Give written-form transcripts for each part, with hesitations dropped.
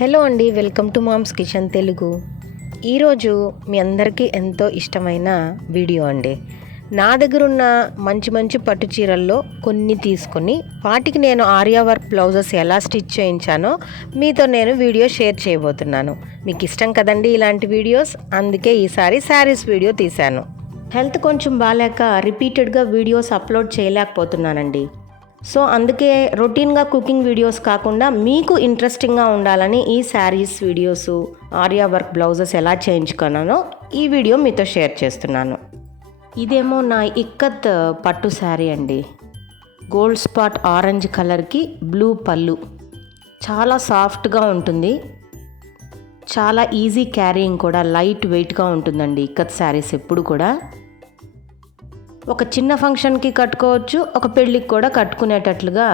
Hello అండి, welcome to mom's kitchen Telugu. ఈరోజు మీ అందరికీ ఎంతో ఇష్టమైన వీడియో అండి. నా దగ్గర ఉన్న మంచి మంచి పట్టు చీరల్లో కొన్ని తీసుకుని వాటికి నేను ఆర్యా వర్క్ బ్లౌజెస్ ఎలా స్టిచ్ చేయించానో మీతో నేను వీడియో షేర్ చేయబోతున్నాను. మీకు ఇష్టం కదండి ఇలాంటి వీడియోస్, అందుకే ఈసారి శారీస్ వీడియో తీశాను. హెల్త్ కొంచెం బాగాలేక రిపీటెడ్గా వీడియోస్ అప్లోడ్ చేయలేకపోతున్నానండి. సో అందుకే రొటీన్గా కుకింగ్ వీడియోస్ కాకుండా మీకు ఇంట్రెస్టింగ్గా ఉండాలని ఈ saris videos, Arya work blouses ఎలా చేయించుకున్నానో ఈ వీడియో మీతో షేర్ చేస్తున్నాను. ఇదేమో నా ఇక్కత్ పట్టు శారీ అండి. గోల్డ్ స్పాట్ ఆరెంజ్ కలర్కి బ్లూ పళ్ళు. చాలా సాఫ్ట్గా ఉంటుంది, చాలా ఈజీ క్యారీయింగ్ కూడా, లైట్ వెయిట్గా ఉంటుందండి ఇక్కత్ శారీస్ ఎప్పుడు కూడా. ఒక చిన్న ఫంక్షన్కి కట్టుకోవచ్చు, ఒక పెళ్ళికి కూడా కట్టుకునేటట్లుగా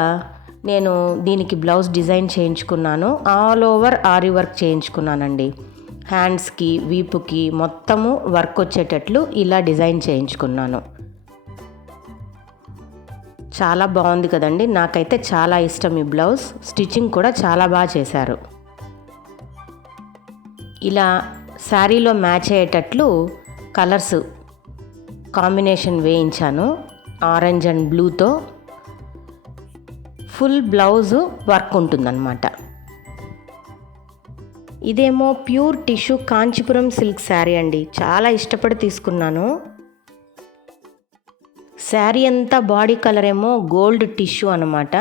నేను దీనికి బ్లౌజ్ డిజైన్ చేయించుకున్నాను. ఆల్ ఓవర్ ఆరి వర్క్ చేయించుకున్నానండి. హ్యాండ్స్కి, వీపుకి మొత్తము వర్క్ వచ్చేటట్లు ఇలా డిజైన్ చేయించుకున్నాను. చాలా బాగుంది కదండి, నాకైతే చాలా ఇష్టం ఈ బ్లౌజ్. స్టిచ్చింగ్ కూడా చాలా బాగా చేశారు. ఇలా శారీలో మ్యాచ్ అయ్యేటట్లు కలర్స్ కాంబినేషన్ వేయించాను. ఆరెంజ్ అండ్ బ్లూతో ఫుల్ బ్లౌజు వర్క్ ఉంటుందన్నమాట. ఇదేమో pure tissue Kanchipuram silk sari అండి. చాలా ఇష్టపడి తీసుకున్నాను. శారీ అంతా బాడీ కలర్ ఏమో గోల్డ్ టిష్యూ అనమాట.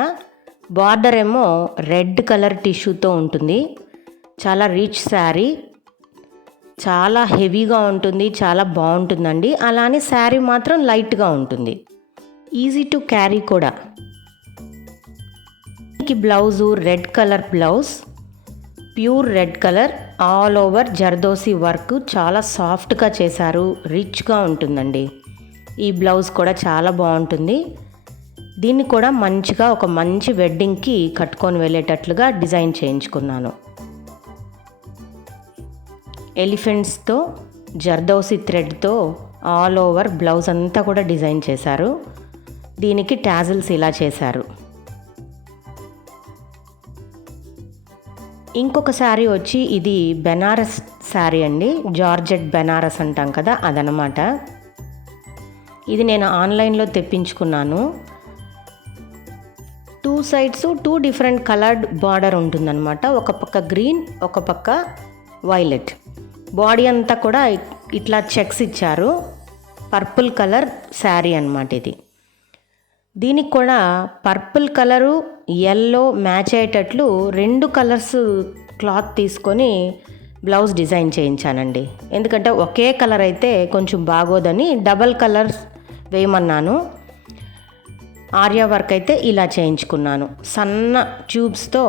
బార్డర్ ఏమో రెడ్ కలర్ టిష్యూతో ఉంటుంది. చాలా రిచ్ శారీ, చాలా హెవీగా ఉంటుంది, చాలా బాగుంటుందండి. అలానే శారీ మాత్రం లైట్గా ఉంటుంది, ఈజీ టు క్యారీ కూడా. ఈ blouse red colour blouse, pure red colour, all over zardozi work చాలా సాఫ్ట్గా చేశారు, రిచ్గా ఉంటుందండి. ఈ బ్లౌజ్ కూడా చాలా బాగుంటుంది. దీన్ని కూడా మంచిగా ఒక మంచి వెడ్డింగ్కి కట్టుకొని వెళ్ళేటట్లుగా డిజైన్ చేయించుకున్నాను. ఎలిఫెంట్స్తో జర్దోసి థ్రెడ్తో ఆల్ ఓవర్ బ్లౌజ్ అంతా కూడా డిజైన్ చేశారు. దీనికి టాజిల్స్ ఇలా చేశారు. ఇంకొక శారీ వచ్చి ఇది బెనారస్ శారీ అండి. జార్జెట్ బెనారస్ అంటాం కదా, అదనమాట. ఇది నేను ఆన్లైన్లో తెప్పించుకున్నాను. 2 సైడ్స్ 2 డిఫరెంట్ కలర్డ్ బార్డర్ ఉంటుందన్నమాట. ఒక పక్క గ్రీన్, ఒక పక్క వైలెట్. బాడీ అంతా కూడా ఇట్లా చెక్స్ ఇచ్చారు. పర్పుల్ కలర్ శారీ అన్నమాట ఇది. దీనికి కూడా పర్పుల్ కలరు, ఎల్లో మ్యాచ్ అయ్యేటట్లు 2 కలర్స్ క్లాత్ తీసుకొని బ్లౌజ్ డిజైన్ చేయించానండి. ఎందుకంటే ఒకే కలర్ అయితే కొంచెం బాగోదని డబల్ కలర్స్ వేయమన్నాను. ఆర్యా వర్క్ అయితే ఇలా చేయించుకున్నాను. సన్న ట్యూబ్స్తో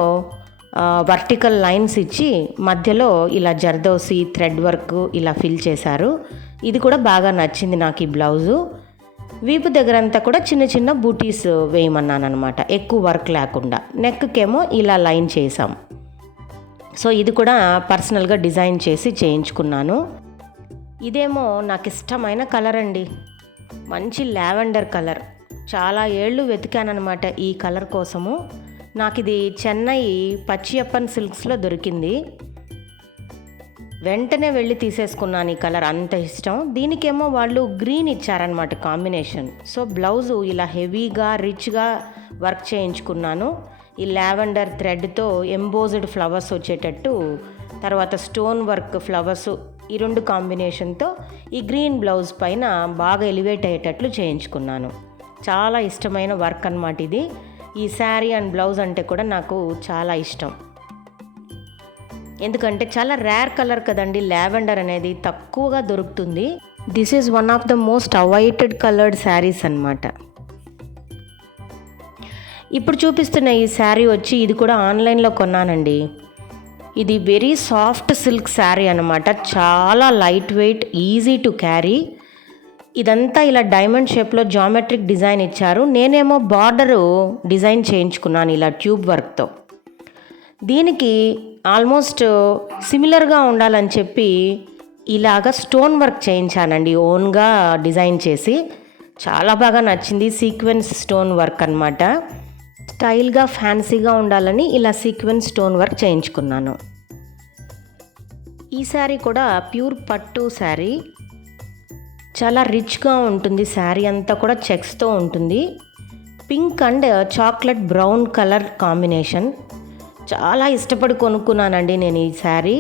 వర్టికల్ లైన్స్ ఇచ్చి మధ్యలో ఇలా జర్దోసి థ్రెడ్ వర్క్ ఇలా ఫిల్ చేశారు. ఇది కూడా బాగా నచ్చింది నాకు ఈ బ్లౌజు. వీపు దగ్గర అంతా కూడా చిన్న చిన్న బూటీస్ వేయమన్నాను అనమాట, ఎక్కువ వర్క్ లేకుండా. నెక్కేమో ఇలా లైన్ చేసాం. సో ఇది కూడా పర్సనల్గా డిజైన్ చేసి చేయించుకున్నాను. ఇదేమో నాకు ఇష్టమైన కలర్ అండి, మంచి లావెండర్ కలర్. చాలా ఏళ్ళు వెతికానమాట ఈ కలర్ కోసము. నాకు ఇది చెన్నై పచ్చియప్పన్ సిల్క్స్లో దొరికింది. వెంటనే వెళ్ళి తీసేసుకున్నాను ఈ కలర్, అంత ఇష్టం. దీనికేమో వాళ్ళు గ్రీన్ ఇచ్చారనమాట కాంబినేషన్. సో బ్లౌజు ఇలా హెవీగా రిచ్గా వర్క్ చేయించుకున్నాను. ఈ లావెండర్ థ్రెడ్తో ఎంబోజ్డ్ ఫ్లవర్స్ వచ్చేటట్టు, తర్వాత స్టోన్ వర్క్ ఫ్లవర్స్, ఈ 2 కాంబినేషన్తో ఈ గ్రీన్ బ్లౌజ్ పైన బాగా ఎలివేట్ అయ్యేటట్లు చేయించుకున్నాను. చాలా ఇష్టమైన వర్క్ అన్నమాట ఇది. ఈ శారీ అండ్ బ్లౌజ్ అంటే కూడా నాకు చాలా ఇష్టం. ఎందుకంటే చాలా రేర్ కలర్ కదండి, లావెండర్ అనేది తక్కువగా దొరుకుతుంది. This is one of the most awaited coloured saris అన్నమాట. ఇప్పుడు చూపిస్తున్న ఈ శారీ వచ్చి ఇది కూడా ఆన్లైన్లో కొన్నానండి. ఇది వెరీ సాఫ్ట్ సిల్క్ శారీ అన్నమాట. చాలా light weight, easy to carry. ఇదంతా ఇలా డైమండ్ షేప్లో జామెట్రిక్ డిజైన్ ఇచ్చారు. నేనేమో బార్డరు డిజైన్ చేయించుకున్నాను ఇలా ట్యూబ్ వర్క్తో. దీనికి ఆల్మోస్ట్ సిమిలర్గా ఉండాలని చెప్పి ఇలాగ స్టోన్ వర్క్ చేయించానండి, ఓన్గా డిజైన్ చేసి. చాలా బాగా నచ్చింది. సీక్వెన్స్ స్టోన్ వర్క్ అన్నమాట. స్టైల్గా ఫ్యాన్సీగా ఉండాలని ఇలా సీక్వెన్స్ స్టోన్ వర్క్ చేయించుకున్నాను. ఈ శారీ కూడా ప్యూర్ పట్టు శారీ, చాలా రిచ్గా ఉంటుంది. శారీ అంతా కూడా చెక్స్తో ఉంటుంది. Pink and chocolate brown colour combination. చాలా ఇష్టపడి కొనుక్కున్నానండి నేను ఈ శారీ.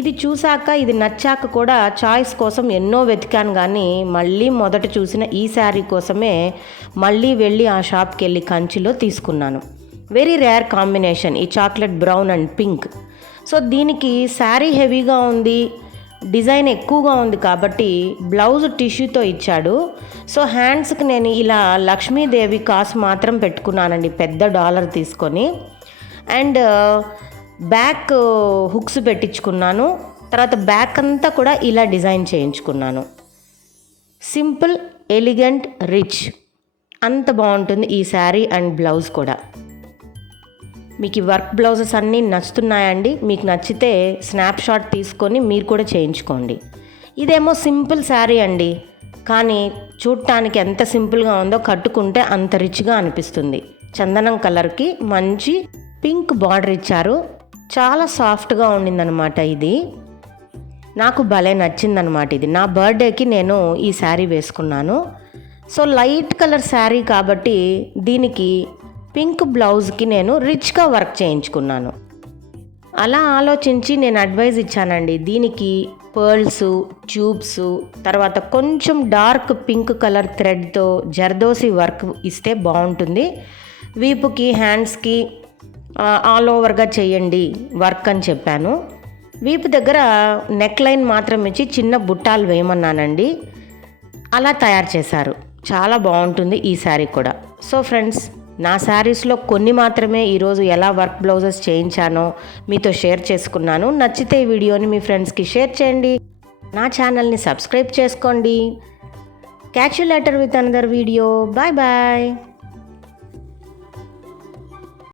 ఇది చూశాక, ఇది నచ్చాక కూడా చాయిస్ కోసం ఎన్నో వెతికాను, కానీ మళ్ళీ మొదట చూసిన ఈ శారీ కోసమే మళ్ళీ వెళ్ళి ఆ షాప్కి వెళ్ళి కంచిలో తీసుకున్నాను. వెరీ రేర్ కాంబినేషన్ ఈ chocolate brown and pink. So దీనికి శారీ హెవీగా ఉంది, డిజైన్ ఎక్కువగా ఉంది కాబట్టి బ్లౌజ్ టిష్యూతో ఇచ్చాడు. సో హ్యాండ్స్కి నేను ఇలా లక్ష్మీదేవి కాసు మాత్రం పెట్టుకున్నానండి, పెద్ద డాలర్ తీసుకొని. అండ్ బ్యాక్ హుక్స్ పెట్టించుకున్నాను. తర్వాత బ్యాక్ అంతా కూడా ఇలా డిజైన్ చేయించుకున్నాను. సింపుల్, ఎలిగెంట్, రిచ్, అంత బాగుంటుంది ఈ శారీ అండ్ బ్లౌజ్ కూడా. మీకు ఈ వర్క్ బ్లౌజెస్ అన్నీ నచ్చుతున్నాయండి? మీకు నచ్చితే స్నాప్షాట్ తీసుకొని మీరు కూడా చేయించుకోండి. ఇదేమో సింపుల్ శారీ అండి, కానీ చూడటానికి ఎంత సింపుల్గా ఉందో కట్టుకుంటే అంత రిచ్గా అనిపిస్తుంది. చందనం కలర్కి మంచి పింక్ బార్డర్ ఇచ్చారు. చాలా సాఫ్ట్గా ఉండిందనమాట. ఇది నాకు భలే నచ్చిందనమాట. ఇది నా బర్త్డేకి నేను ఈ శారీ వేసుకున్నాను. సో లైట్ కలర్ శారీ కాబట్టి దీనికి పింక్ బ్లౌజ్కి నేను రిచ్గా వర్క్ చేయించుకున్నాను. అలా ఆలోచించి నేను అడ్వైజ్ ఇచ్చానండి. దీనికి పర్ల్స్, ట్యూబ్స్, తర్వాత కొంచెం డార్క్ పింక్ కలర్ థ్రెడ్తో జర్దోసి వర్క్ ఇస్తే బాగుంటుంది. వీపుకి, హ్యాండ్స్కి ఆల్ ఓవర్గా చేయండి వర్క్ అని చెప్పాను. వీపు దగ్గర నెక్ లైన్ మాత్రం ఇచ్చి చిన్న బుట్టాలు వేయమన్నానండి. అలా తయారు చేశారు. చాలా బాగుంటుంది ఈ శారీ కూడా. సో ఫ్రెండ్స్, నా శారీస్లో కొన్ని మాత్రమే ఈరోజు ఎలా వర్క్ బ్లౌజెస్ చేయించానో మీతో షేర్ చేసుకున్నాను. నచ్చితే ఈ వీడియోని మీ ఫ్రెండ్స్కి షేర్ చేయండి. నా ఛానల్ని సబ్స్క్రైబ్ చేసుకోండి. Catch you later with another video. Bye bye.